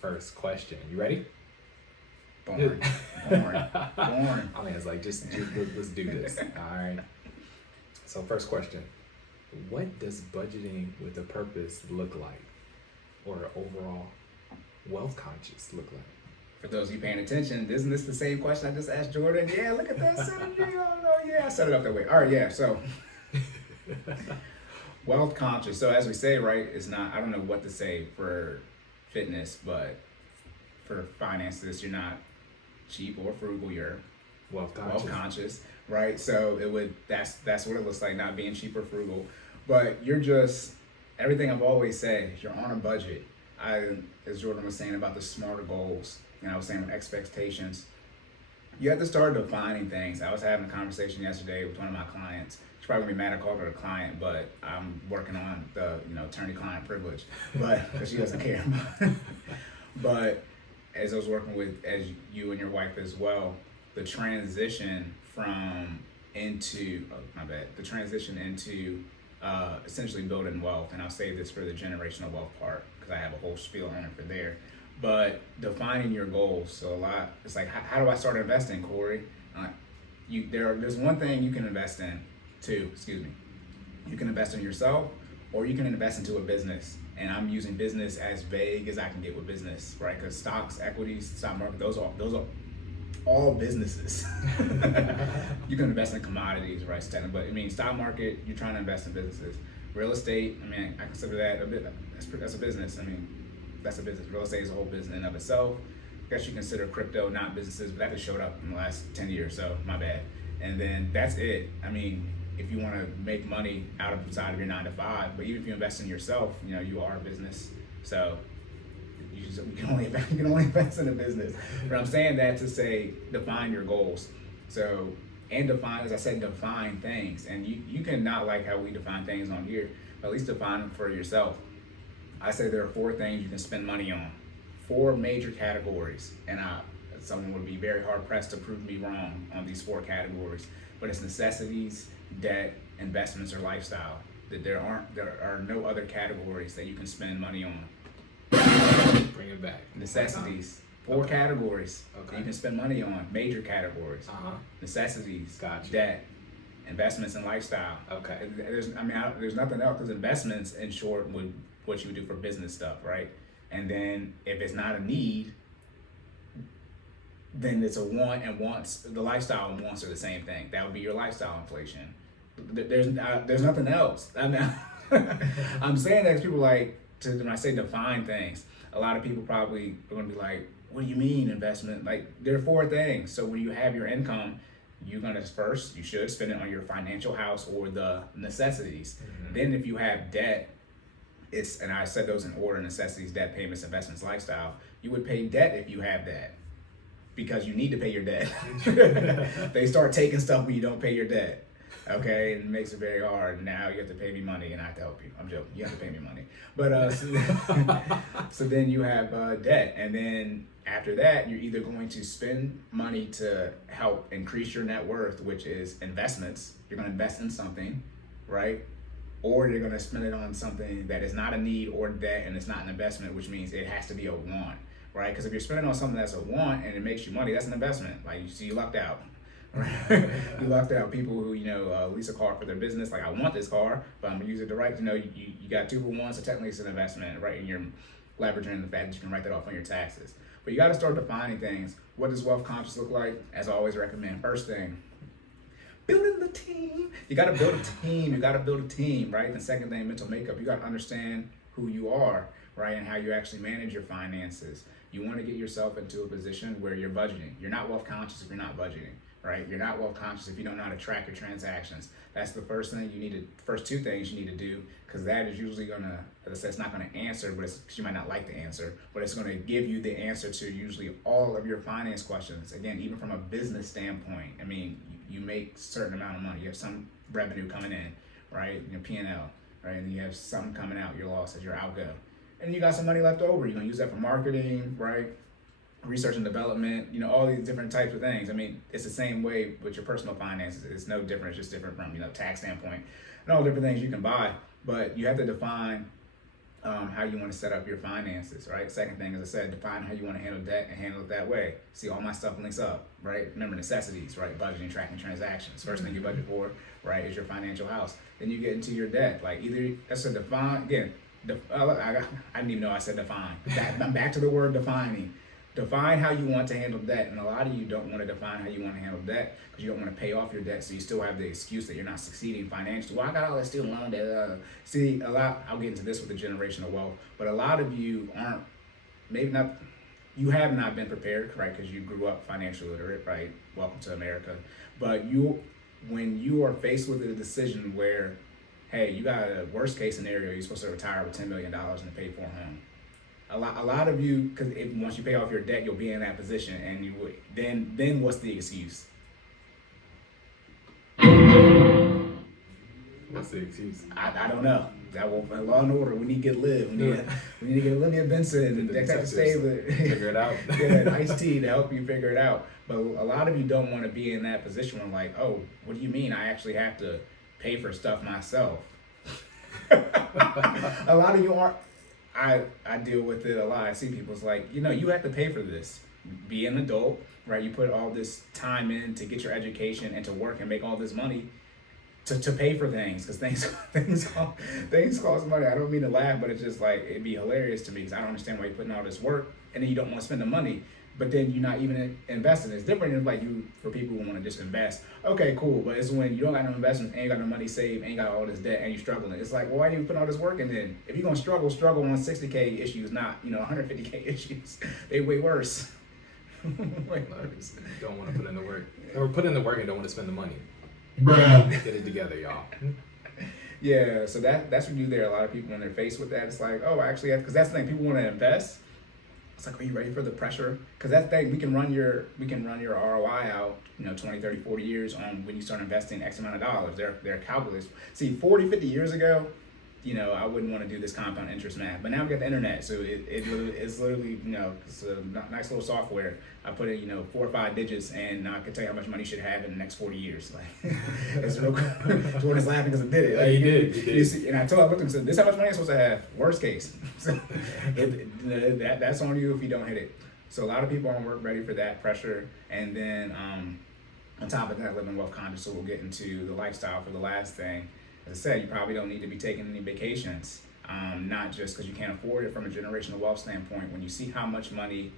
first question. You ready? Boring. I mean, it's like, just let's do this. All right. So first question, what does budgeting with a purpose look like? Or overall wealth conscious look like? For those of you paying attention, isn't this the same question I just asked Jordan? Yeah, look at that synergy. Oh, no, yeah, I set it up that way. All right, yeah, so wealth conscious. So as we say, right, it's not, I don't know what to say for fitness, but for finances, you're not cheap or frugal, you're Wealth conscious, right? So that's what it looks like, not being cheap or frugal. But you're just, everything I've always said, you're on a budget. As Jordan was saying about the smarter goals, and I was saying with expectations, you have to start defining things. I was having a conversation yesterday with one of my clients. She's probably gonna be mad I called her a client, but I'm working on the attorney-client privilege, but because she doesn't care. But as I was working with, as you and your wife as well, the transition into essentially building wealth, and I'll save this for the generational wealth part because I have a whole spiel on it for there. But defining your goals. So it's like, how do I start investing, Cory? There's one thing you can invest in, too. Excuse me. You can invest in yourself, or you can invest into a business. And I'm using business as vague as I can get with business, right? Because stocks, equities, stock market, those are all businesses. You can invest in commodities, right? But I mean, stock market, you're trying to invest in businesses. Real estate, I mean, I consider that a bit. That's a business. I mean, that's a business. Real estate is a whole business in and of itself. I guess you consider crypto not businesses, but that just showed up in the last 10 years, so my bad. And then that's it. I mean, if you want to make money outside of your 9 to 5, but even if you invest in yourself, you are a business. So you can only invest in a business. But I'm saying that to say, define your goals. So, and define, as I said, define things. And you can not like how we define things on here, but at least define them for yourself. I say there are 4 things you can spend money on, 4 major categories. And someone would be very hard pressed to prove me wrong on these 4 categories. But it's necessities, debt, investments, or lifestyle. That there are no other categories that you can spend money on. Bring it back. Necessities. 4 categories that you can spend money on. Major categories. Necessities. Gotcha. Debt, investments, and lifestyle. Okay. There's nothing else, because investments, in short, would what you would do for business stuff, right? And then if it's not a need, then it's a want, and wants, the lifestyle and wants are the same thing. That would be your lifestyle inflation. There's nothing else. I mean, I'm saying that because people when I say define things, a lot of people probably are going to be like, what do you mean investment? Like, there are 4 things. So when you have your income, you're going to you should spend it on your financial house or the necessities. Mm-hmm. Then if you have debt, and I said those in order: necessities, debt, payments, investments, lifestyle. You would pay debt if you have that, because you need to pay your debt. They start taking stuff when you don't pay your debt. Okay, and it makes it very hard. Now you have to pay me money, and I have to help you. I'm joking. You have to pay me money. But so then you have debt, and then after that, you're either going to spend money to help increase your net worth, which is investments. You're going to invest in something, right? Or you're going to spend it on something that is not a need or debt, and it's not an investment, which means it has to be a want, right? Because if you're spending on something that's a want and it makes you money, that's an investment. Like, you lucked out. Right? You lucked out. People who lease a car for their business, like, I want this car, but I'm gonna use it to write. You got 2 for 1, so technically it's an investment, right? And you're leveraging the fact that you can write that off on your taxes. But you got to start defining things. What does wealth conscious look like? As I always recommend, first thing, building the team. You got to build a team. You got to build a team, right? The second thing, mental makeup. You got to understand who you are, right, and how you actually manage your finances. You want to get yourself into a position where you're budgeting. You're not wealth conscious if you're not budgeting, right? You're not wealth conscious if you don't know how to track your transactions. That's the first thing you need to, first 2 things you need to do, because that is usually gonna, as I said, it's not gonna answer, but because you might not like the answer, but it's gonna give you the answer to usually all of your finance questions. Again, even from a business standpoint, I mean, you make a certain amount of money. You have some revenue coming in, right? Your P&L, right? And you have something coming out, your losses, your outgo. And you got some money left over. You're gonna use that for marketing, right? Research and development, all these different types of things. I mean, it's the same way with your personal finances. It's no different. It's just different from, tax standpoint and all different things you can buy. But you have to define how you want to set up your finances, right? Second thing, as I said, define how you want to handle debt and handle it that way. See, all my stuff links up, right? Remember necessities, right? Budgeting, tracking transactions. First thing you budget for, right, is your financial house. Then you get into your debt. Like either that's a define again. I didn't even know I said define. I'm back to the word defining. Define how you want to handle debt, and a lot of you don't want to define how you want to handle debt because you don't want to pay off your debt, so you still have the excuse that you're not succeeding financially. Well, I got all that student loan debt. See, a lot. I'll get into this with the generational wealth, but a lot of you aren't. Maybe not. You have not been prepared, right? Because you grew up financially literate, right? Welcome to America. But when you are faced with a decision where, hey, you got a worst case scenario, you're supposed to retire with $10 million in a paid for home. A lot of you, because once you pay off your debt, you'll be in that position, and then what's the excuse? What's the excuse? I don't know. That will Law and Order. We need to get Liv. We need to get Olivia Benson and that type of figure it out. Yeah, Ice-T to help you figure it out. But a lot of you don't want to be in that position where like, oh, what do you mean? I actually have to pay for stuff myself. A lot of you aren't. I deal with it a lot. I see people's like, you have to pay for this. Be an adult, right? You put all this time in to get your education and to work and make all this money to pay for things, because things cost money. I don't mean to laugh, but it's just like, it'd be hilarious to me because I don't understand why you're putting all this work and then you don't want to spend the money, but then you're not even investing. It's different than like for people who want to just invest. Okay, cool, but it's when you don't got no investments, ain't got no money saved, ain't got all this debt, and you're struggling. It's like, well, why do you put all this work in then? If you're gonna struggle on 60K issues, not 150K issues. They way worse. Way worse. Don't want to put in the work, or put in the work and don't want to spend the money. Bruh. Get it together, y'all. Yeah, so that's what you do there. A lot of people, when they're faced with that, it's like, oh, I actually have, because that's the thing, people want to invest. It's like, are you ready for the pressure? Because that's the thing, we can run your ROI out, 20, 30, 40 years on when you start investing X amount of dollars. They're calculus. See, 40, 50 years ago, I wouldn't want to do this compound interest math. But now we've got the internet, so it's literally, it's a nice little software. I put in, 4 or 5 digits, and I can tell you how much money you should have in the next 40 years. Like, it's real. Jordan's laughing because I did it. Like, he did. You see, and I looked at him and said, this is how much money I'm supposed to have. Worst case. So that's on you if you don't hit it. So a lot of people aren't ready for that pressure. And then on top of that, living wealth conscious. So we'll get into the lifestyle for the last thing. As I said, you probably don't need to be taking any vacations, not just because you can't afford it from a generational wealth standpoint. When you see how much money,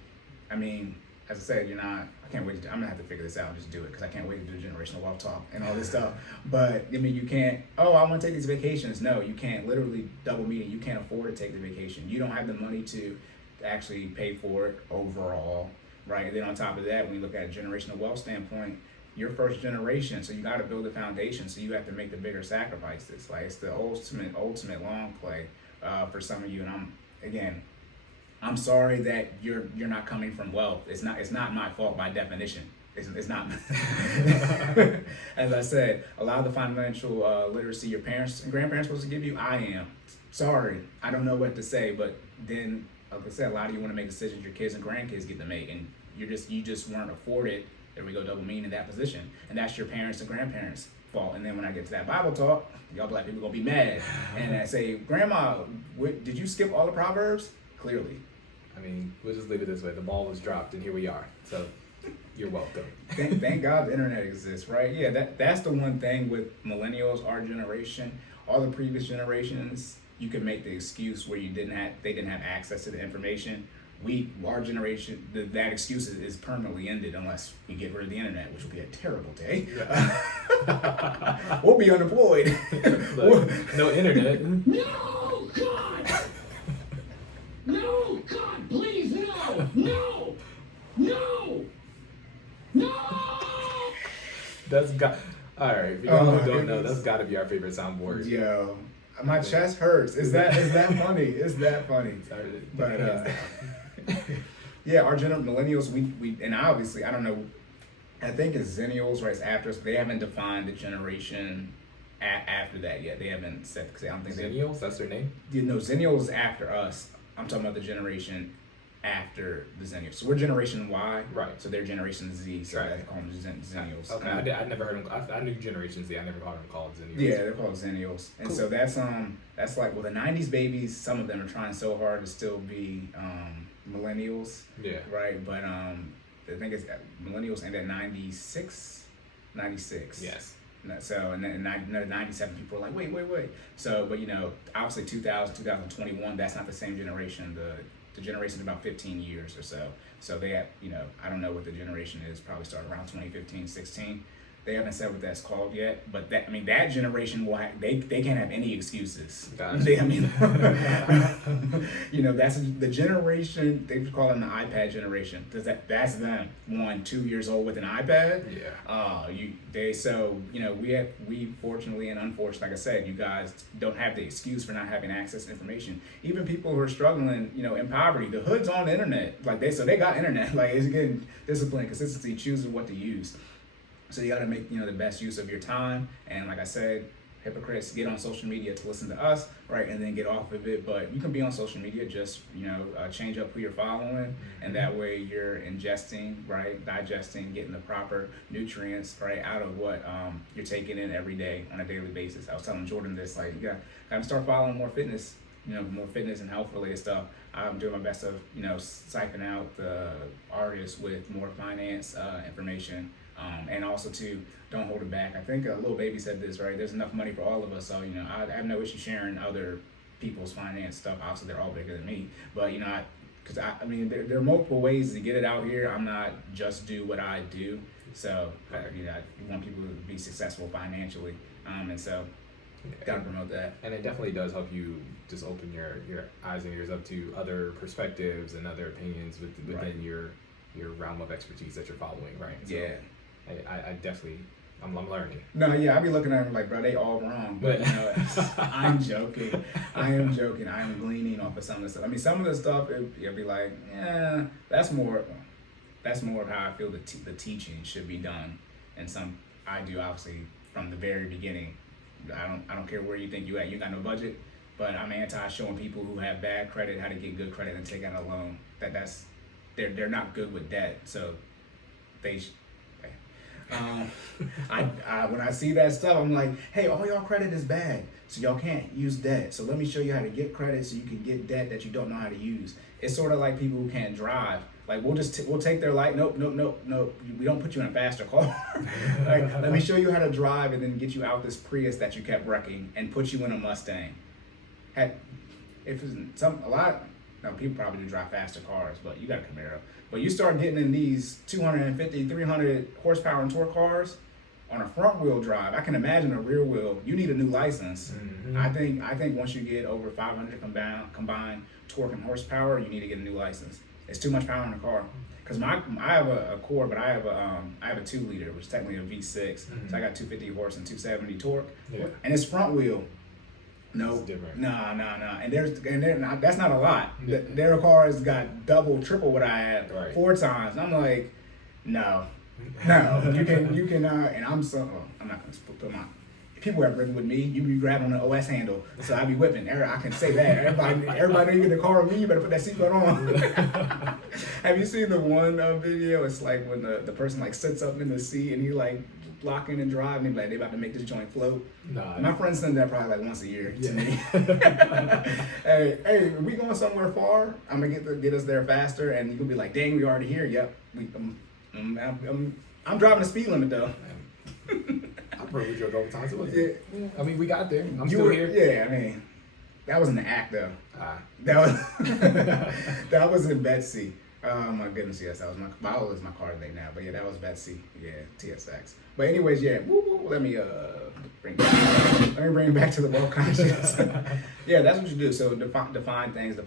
as I said, I can't wait I'm gonna have to figure this out and just do it because I can't wait to do generational wealth talk and all this stuff. But you can't, I want to take these vacations. No, you can't. Literally double meaning, you can't afford to take the vacation. You don't have the money to actually pay for it overall, right? And then on top of that, when you look at a generational wealth standpoint, you're first generation, so you got to build a foundation. So you have to make the bigger sacrifices. Like, it's the ultimate long play for some of you. And I'm sorry that you're not coming from wealth. It's not my fault by definition. It's not. As I said, a lot of the financial literacy your parents and grandparents supposed to give you, I am. Sorry, I don't know what to say. But then, like I said, a lot of you want to make decisions your kids and grandkids get to make, and you just weren't afforded. There we go, double meaning in that position. And that's your parents and grandparents' fault. And then when I get to that Bible talk, y'all black people gonna be mad. And I say, Grandma, did you skip all the Proverbs? Clearly. We'll just leave it this way. The ball was dropped and here we are. So you're welcome. Thank God the internet exists, right? Yeah, that's the one thing with millennials, our generation, all the previous generations, you can make the excuse where they didn't have access to the information. Our generation, that excuse is permanently ended unless we get rid of the internet, which will be a terrible day. We'll be unemployed. No internet. No, God! No, God, please, no! No! No! No! That's got. All right, if you don't know, that's got to be our favorite soundboard. Yo, my chest hurts. Is that funny? Is that funny? But yeah, our millennials, we and obviously, I don't know, I think it's Zennials, right? It's after us, but they haven't defined the generation after that yet. They haven't said, because I don't think Zennials, that's their name? Zennials is after us. I'm talking about the generation after the Zennials. So we're Generation Y, Right. So they're Generation Z, so Right. they call them Zennials. Okay, I never heard them. I knew Generation Z. I never heard them called Zennials. Yeah, they're called Zennials, and Cool. so that's like, well, the '90s babies. Some of them are trying so hard to still be millennials, Yeah. right? But the thing is, millennials end at 96. Yes. So, and then 97 people are like, wait. So, but obviously 2000, 2021, that's not the same generation. The generation is about 15 years or so. So they have, I don't know what the generation is, probably started around 2015, 16. They haven't said what that's called yet, but that generation they can't have any excuses. Gotcha. That's the generation they call them the iPad generation. That's them 2 years old with an iPad. Yeah. We fortunately and unfortunately, like I said, you guys don't have the excuse for not having access to information. Even people who are struggling, in poverty, the hood's on the internet. So they got internet. Like, it's getting discipline, consistency, choosing what to use. So you got to make the best use of your time, and like I said, hypocrites get on social media to listen to us, right, and then get off of it. But you can be on social media, just change up who you're following, and that way you're ingesting, right, digesting, getting the proper nutrients, right, out of what you're taking in every day on a daily basis. I was telling Jordan this, like, you got to start following more fitness, more fitness and health related stuff. I'm doing my best to siphon out the artists with more finance information. And also too, don't hold it back. I think a little baby said this, right? There's enough money for all of us, so I have no issue sharing other people's finance stuff. Obviously, they're all bigger than me, but there are multiple ways to get it out here. I'm not just do what I do, so I want people to be successful financially, and so gotta promote that. And it definitely does help you just open your eyes and ears up to other perspectives and other opinions within Right. your realm of expertise that you're following, right? So, Yeah. I definitely, I'm learning. No, yeah, I be looking at them like, bro, they all wrong. But I'm joking. I am joking. I am gleaning off of some of the stuff. I mean, some of the stuff, it'll be like, yeah, that's more of how I feel the teaching should be done. And some I do obviously from the very beginning. I don't care where you think you at. You got no budget, but I'm anti showing people who have bad credit how to get good credit and take out a loan. They're not good with debt, so they. When I see that stuff, I'm like, hey, all y'all credit is bad, so y'all can't use debt. So let me show you how to get credit so you can get debt that you don't know how to use. It's sort of like people who can't drive. Like we'll take their light. Nope. We don't put you in a faster car. Like, let me show you how to drive and then get you out this Prius that you kept wrecking and put you in a Mustang. People probably do drive faster cars, but you got a Camaro. But you start getting in these 250, 300 horsepower and torque cars on a front wheel drive. I can imagine a rear wheel. You need a new license. Mm-hmm. I think once you get over 500 combined torque and horsepower, you need to get a new license. It's too much power in the car. Because I have a Cory, but I have a 2-liter, which is technically a V6. Mm-hmm. So I got 250 horse and 270 torque. Yeah. And it's front wheel. No, It's different. nah. And that's not a lot. Their cars got double, triple what I had, Right. 4 times. And I'm like, no, you can, and I'm not gonna put my. People have ridden with me. You be grabbing on the OS handle, so I be whipping. I can say that. Everybody know you get the car with me. You better put that seatbelt on. Have you seen the one video? It's like when the person like sits up in the seat and he like locking and driving. And like they about to make this joint float. Nah. My friend sends that probably like once a year to me. hey, if we going somewhere far, I'm gonna get us there faster, and you gonna be like, dang, we already here. Yep. I'm driving the speed limit though. I probably drove over time. So Yeah. I mean, we got there. I'm still here. Yeah, I mean, that was an act though. That was in Betsy. Oh my goodness, yes, that was my Viola is my car today now. But yeah, that was Betsy. Yeah, TSX. But anyways, yeah, let me bring it back to the well conscious. Yeah, that's what you do. So define things.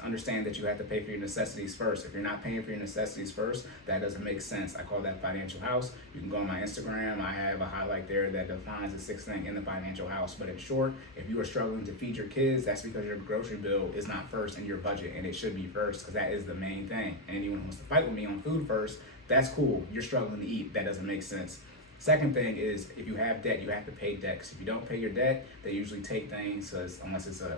Understand that you have to pay for your necessities first. If you're not paying for your necessities first, that doesn't make sense. I call that financial house. You can go on my Instagram. I have a highlight there that defines the 6th thing in the financial house. But in short, if you are struggling to feed your kids, that's because your grocery bill is not first in your budget, and it should be first because that is the main thing. And anyone who wants to fight with me on food first, that's cool. You're struggling to eat. That doesn't make sense. Second thing is, if you have debt, you have to pay debt. Because if you don't pay your debt, they usually take things, unless it's a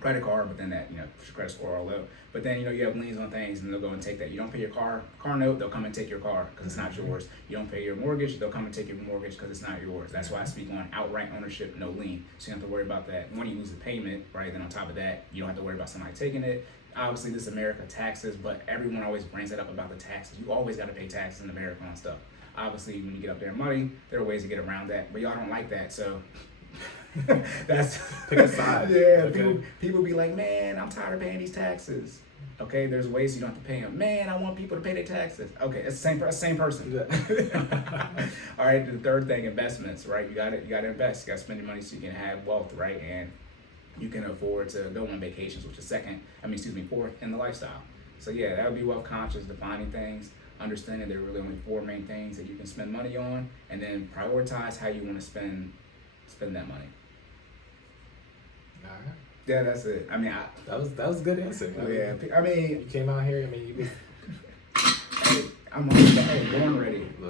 credit card, but then that, push your credit score all up. But then, you have liens on things and they'll go and take that. You don't pay your car note, they'll come and take your car because it's not yours. You don't pay your mortgage, they'll come and take your mortgage because it's not yours. That's why I speak on outright ownership, no lien. So you don't have to worry about that. When you lose the payment, right, then on top of that, you don't have to worry about somebody taking it. Obviously, this is America, taxes, but everyone always brings it up about the taxes. You always got to pay taxes in America on stuff. Obviously, when you get up there in money, there are ways to get around that, but y'all don't like that, so that's Pick a side. Yeah, Okay. people be like, man, I'm tired of paying these taxes. Okay, there's ways you don't have to pay them. Man, I want people to pay their taxes. Okay, it's the same person. All right, the third thing, investments, right? You got to invest. You got to spend your money so you can have wealth, right? And you can afford to go on vacations, which is fourth in the lifestyle. So yeah, that would be wealth conscious, defining things, understanding there are really only four main things that you can spend money on, and then prioritize how you want to spend that money. All right. Yeah, that's it. I mean, That was a good answer. yeah, I mean, You came out here. I mean, you I'm born ready.